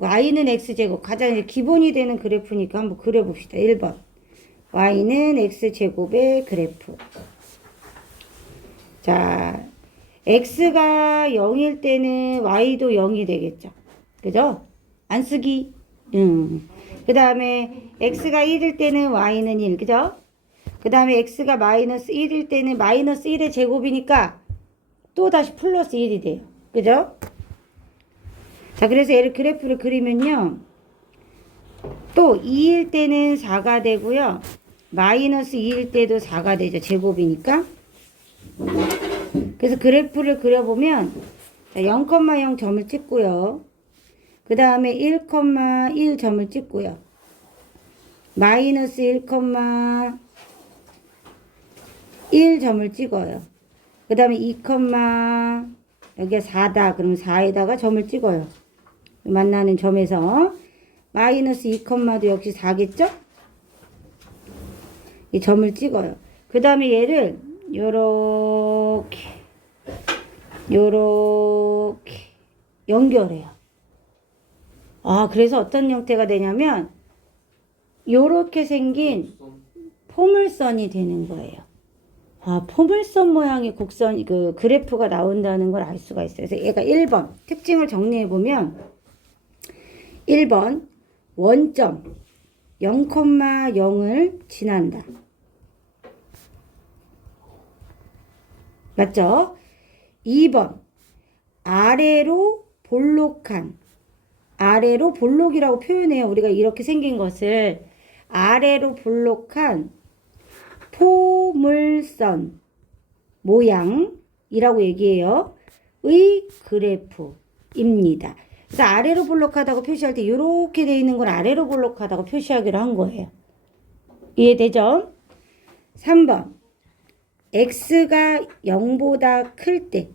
y는 x제곱. 가장 이제 기본이 되는 그래프니까 한번 그려봅시다. 1번. y는 x제곱의 그래프. 자, x가 0일 때는 y도 0이 되겠죠. 그죠? 안 쓰기. 그 다음에 x가 1일 때는 y는 1. 그죠? 그 다음에 x가 마이너스 1일 때는 마이너스 1의 제곱이니까 또 다시 플러스 1이 돼요. 그죠? 자, 그래서 얘를 그래프를 그리면요. 또 2일 때는 4가 되고요. 마이너스 2일 때도 4가 되죠. 제곱이니까. 그래서 그래프를 그려보면 0,0 점을 찍고요. 그 다음에 1,1 점을 찍고요. 마이너스 1,1 점을 찍어요. 그 다음에 2, 여기가 4다. 그러면 4에다가 점을 찍어요. 만나는 점에서 마이너스 2,도 역시 4겠죠? 이 점을 찍어요. 그 다음에 얘를 요렇게 연결해요. 아, 그래서 어떤 형태가 되냐면 요렇게 생긴 포물선이 되는 거예요. 아, 포물선 모양의 곡선, 그래프가 나온다는 걸 알 수가 있어요. 그래서 얘가 1번, 특징을 정리해보면 1번, 원점 0,0을 지난다. 맞죠? 2번, 아래로 볼록이라고 표현해요. 우리가 이렇게 생긴 것을 아래로 볼록한 포물선 모양이라고 얘기해요. 의 그래프입니다. 그래서 아래로 볼록하다고 표시할 때 이렇게 되어 있는 걸 아래로 볼록하다고 표시하기로 한 거예요. 이해되죠? 3번. x가 0보다 클 때.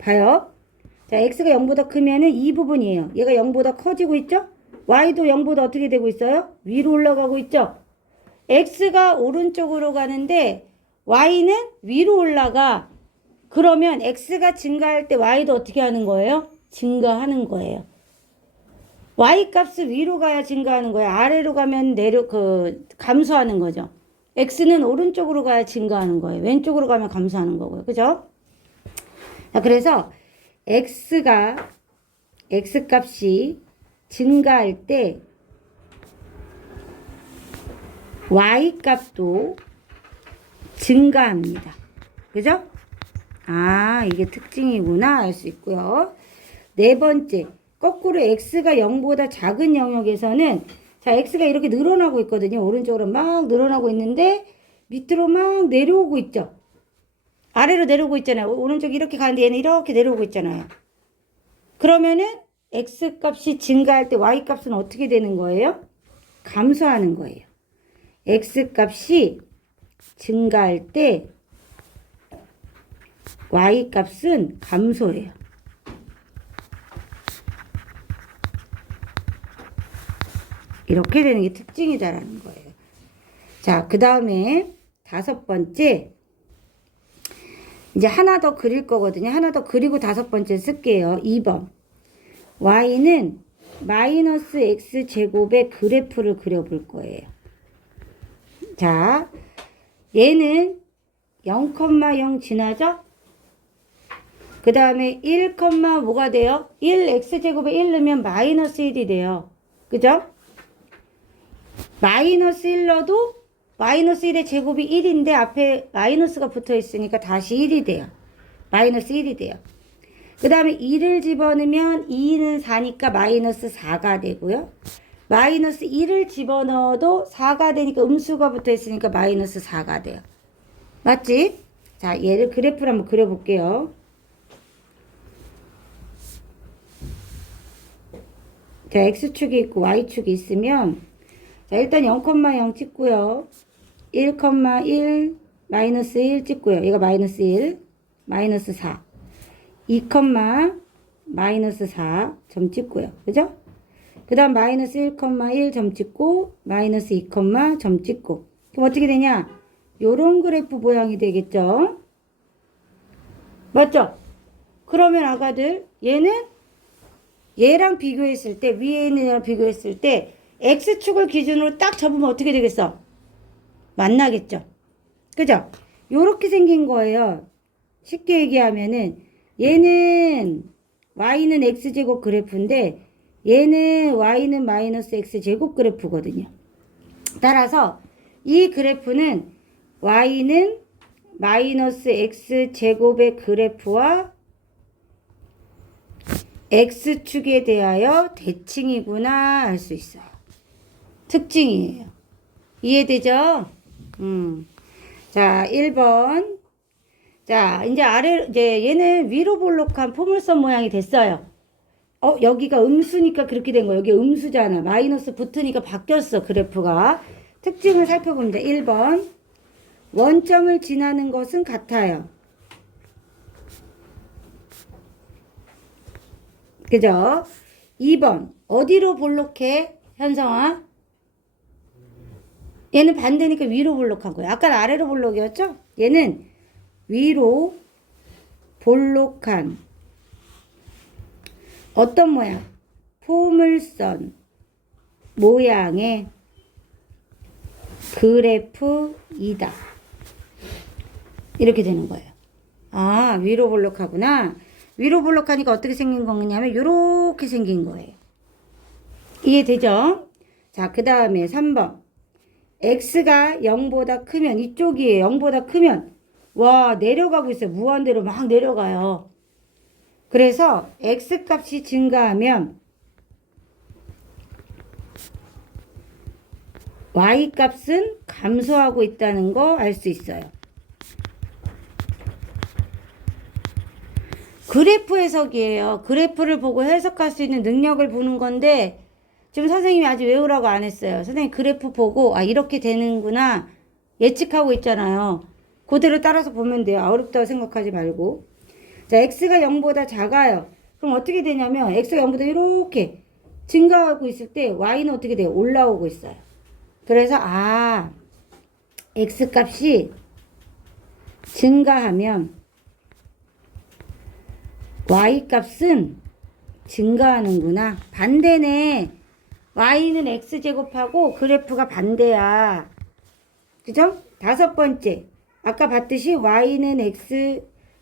봐요. 자, x가 0보다 크면은 이 부분이에요. 얘가 0보다 커지고 있죠? y도 0보다 어떻게 되고 있어요? 위로 올라가고 있죠? x가 오른쪽으로 가는데 y는 위로 올라가. 그러면 x가 증가할 때 y도 어떻게 하는 거예요? 증가하는 거예요. y 값을 위로 가야 증가하는 거예요. 아래로 가면 감소하는 거죠. x는 오른쪽으로 가야 증가하는 거예요. 왼쪽으로 가면 감소하는 거고요. 그죠? 자, 그래서 x 값이 증가할 때 y 값도 증가합니다. 그죠? 아, 이게 특징이구나 알 수 있고요. 네 번째, 거꾸로 x가 0보다 작은 영역에서는 자, x가 이렇게 늘어나고 있거든요. 오른쪽으로 막 늘어나고 있는데 밑으로 막 내려오고 있죠. 아래로 내려오고 있잖아요. 오른쪽 이렇게 가는데 얘는 이렇게 내려오고 있잖아요. 그러면은 x 값이 증가할 때 y 값은 어떻게 되는 거예요? 감소하는 거예요. x 값이 증가할 때 y 값은 감소해요. 이렇게 되는 게 특징이다라는 거예요. 자, 그 다음에 5번째. 이제 하나 더 그릴 거거든요. 하나 더 그리고 5번째 쓸게요. 2번. y는 마이너스 x제곱의 그래프를 그려볼 거예요. 자, 얘는 0,0 지나죠? 그 다음에 1, 뭐가 돼요? 1, x제곱에 1 넣으면 마이너스 1이 돼요. 그죠? 마이너스 1 넣어도 마이너스 1의 제곱이 1인데 앞에 마이너스가 붙어 있으니까 다시 1이 돼요. 마이너스 1이 돼요. 그 다음에 2를 집어넣으면 2는 4니까 마이너스 4가 되고요. 마이너스 1을 집어넣어도 4가 되니까 음수가 붙어 있으니까 마이너스 4가 돼요. 맞지? 자, 얘를 그래프를 한번 그려볼게요. 자, x축이 있고 y축이 있으면 자, 일단 0,0 찍고요. 1,1 마이너스 1 찍고요. 얘가 마이너스 1 마이너스 4 2, 마이너스 4 점 찍고요. 그죠? 그 다음 마이너스 1,1 점 찍고 마이너스 2, 점 찍고 그럼 어떻게 되냐? 요런 그래프 모양이 되겠죠? 맞죠? 그러면 아가들 얘는 얘랑 비교했을 때, 위에 있는 얘랑 비교했을 때 x축을 기준으로 딱 잡으면 어떻게 되겠어? 만나겠죠. 그죠? 요렇게 생긴 거예요. 쉽게 얘기하면은 얘는 y는 x제곱 그래프인데 얘는 y는 마이너스 x제곱 그래프거든요. 따라서 이 그래프는 y는 마이너스 x제곱의 그래프와 x축에 대하여 대칭이구나 할 수 있어요. 특징이에요. 이해되죠? 자, 1번. 자, 이제 얘는 위로 볼록한 포물선 모양이 됐어요. 여기가 음수니까 그렇게 된 거야. 여기 음수잖아. 마이너스 붙으니까 바뀌었어, 그래프가. 특징을 살펴봅니다. 1번. 원점을 지나는 것은 같아요. 그죠? 2번. 어디로 볼록해? 현성아? 얘는 반대니까 위로 볼록한 거예요. 아까는 아래로 볼록이었죠? 얘는 위로 볼록한 어떤 모양? 포물선 모양의 그래프이다. 이렇게 되는 거예요. 아, 위로 볼록하구나. 위로 볼록하니까 어떻게 생긴 거냐면 이렇게 생긴 거예요. 이해되죠? 자, 그 다음에 3번. x가 0보다 크면, 이쪽이에요. 0보다 크면 와, 내려가고 있어요. 무한대로 막 내려가요. 그래서 x값이 증가하면 y값은 감소하고 있다는 거 알 수 있어요. 그래프 해석이에요. 그래프를 보고 해석할 수 있는 능력을 보는 건데 지금 선생님이 아직 외우라고 안 했어요. 선생님 그래프 보고 이렇게 되는구나 예측하고 있잖아요. 그대로 따라서 보면 돼요. 어렵다고 생각하지 말고. 자, x가 0보다 작아요. 그럼 어떻게 되냐면 x가 0보다 이렇게 증가하고 있을 때 y는 어떻게 돼요? 올라오고 있어요. 그래서 x값이 증가하면 y값은 증가하는구나. 반대네. y는 x제곱하고 그래프가 반대야. 그죠? 5번째. 아까 봤듯이 y는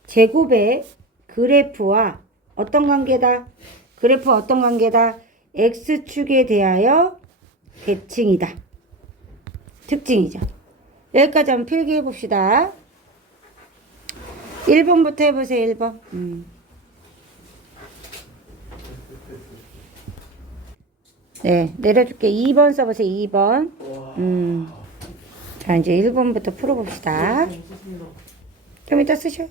x제곱의 그래프와 어떤 관계다? 그래프와 어떤 관계다? x축에 대하여 대칭이다. 특징이죠. 여기까지 한번 필기해 봅시다. 1번부터 해보세요. 1번. 네, 내려줄게. 2번 써보세요. 2번. 자, 이제 1번부터 풀어봅시다. 좀 이따 쓰셔.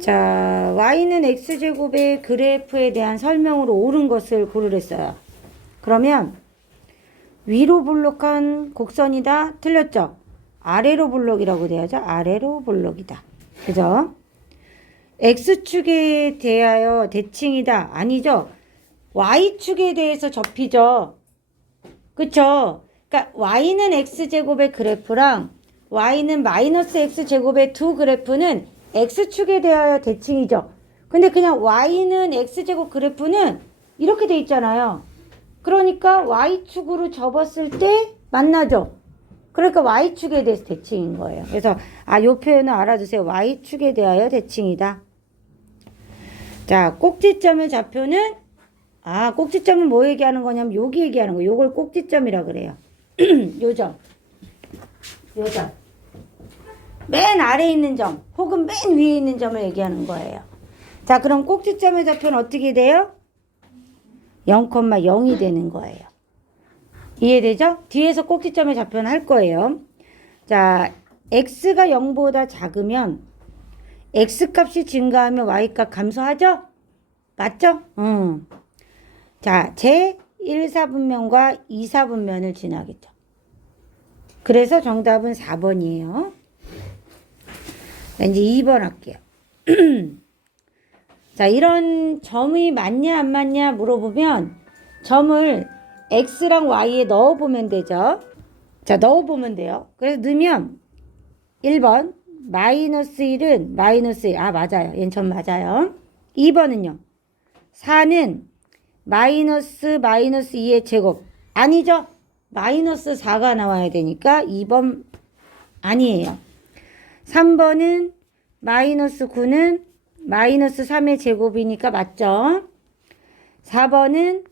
자, y는 x제곱의 그래프에 대한 설명으로 옳은 것을 고르랬어요. 그러면 위로 볼록한 곡선이다. 틀렸죠? 아래로 볼록이라고 돼야죠. 아래로 볼록이다. 그죠? x축에 대하여 대칭이다. 아니죠? y축에 대해서 접히죠. 그쵸? 그러니까 y는 x제곱의 그래프랑 y는 마이너스 x제곱의 두 그래프는 x축에 대하여 대칭이죠. 근데 그냥 y는 x제곱 그래프는 이렇게 돼 있잖아요. 그러니까 y축으로 접었을 때 만나죠. 그러니까 y축에 대해서 대칭인 거예요. 그래서 요 표현을 알아두세요. y축에 대하여 대칭이다. 자, 꼭지점의 좌표는 꼭지점은 뭐 얘기하는 거냐면 여기 얘기하는 거. 요걸 꼭지점이라 그래요. 요점. 요점. 맨 아래에 있는 점 혹은 맨 위에 있는 점을 얘기하는 거예요. 자, 그럼 꼭지점의 좌표는 어떻게 돼요? 0,0이 되는 거예요. 이해되죠? 뒤에서 꼭지점의 좌표는 할 거예요. 자, x가 0보다 작으면 x값이 증가하면 y값 감소하죠? 맞죠? 자, 제 1사분면과 2사분면을 지나겠죠. 그래서 정답은 4번이에요. 이제 2번 할게요. 자, 이런 점이 맞냐 안 맞냐 물어보면 점을 x랑 y에 넣어보면 되죠. 자, 넣어보면 돼요. 그래서 넣으면 1번 마이너스 1은 마이너스 1. 맞아요. 얘는 점 맞아요. 2번은요. 4는 마이너스 2의 제곱. 아니죠? 마이너스 4가 나와야 되니까 2번 아니에요. 3번은 마이너스 9는 마이너스 3의 제곱이니까 맞죠? 4번은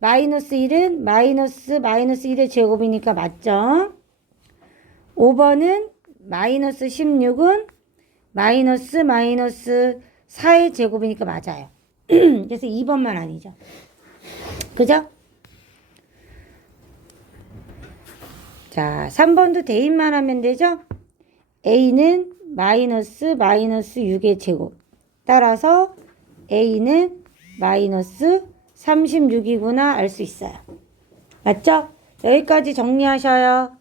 마이너스 1은 마이너스 1의 제곱이니까 맞죠? 5번은 마이너스 16은 마이너스 4의 제곱이니까 맞아요. 그래서 2번만 아니죠. 그죠? 자, 3번도 대입만 하면 되죠? A는 마이너스 6의 제곱. 따라서 A는 마이너스 36이구나 알 수 있어요. 맞죠? 여기까지 정리하셔요.